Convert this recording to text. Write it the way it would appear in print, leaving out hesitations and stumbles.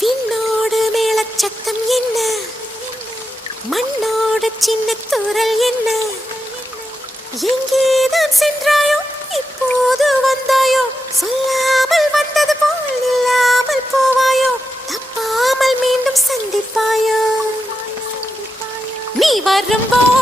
விண்ணோடு மேளச்சத்தம் என்ன, மண்ணோடு சின்ன தூரல் என்ன, எங்கேதான் சென்றாயோ இப்போது வந்தாயோ, சொல்லாமல் வந்தது போல் இல்லாமல் போவாயோ, தப்பாமல் மீண்டும் சந்திப்பாயோ, நீ வரும்போது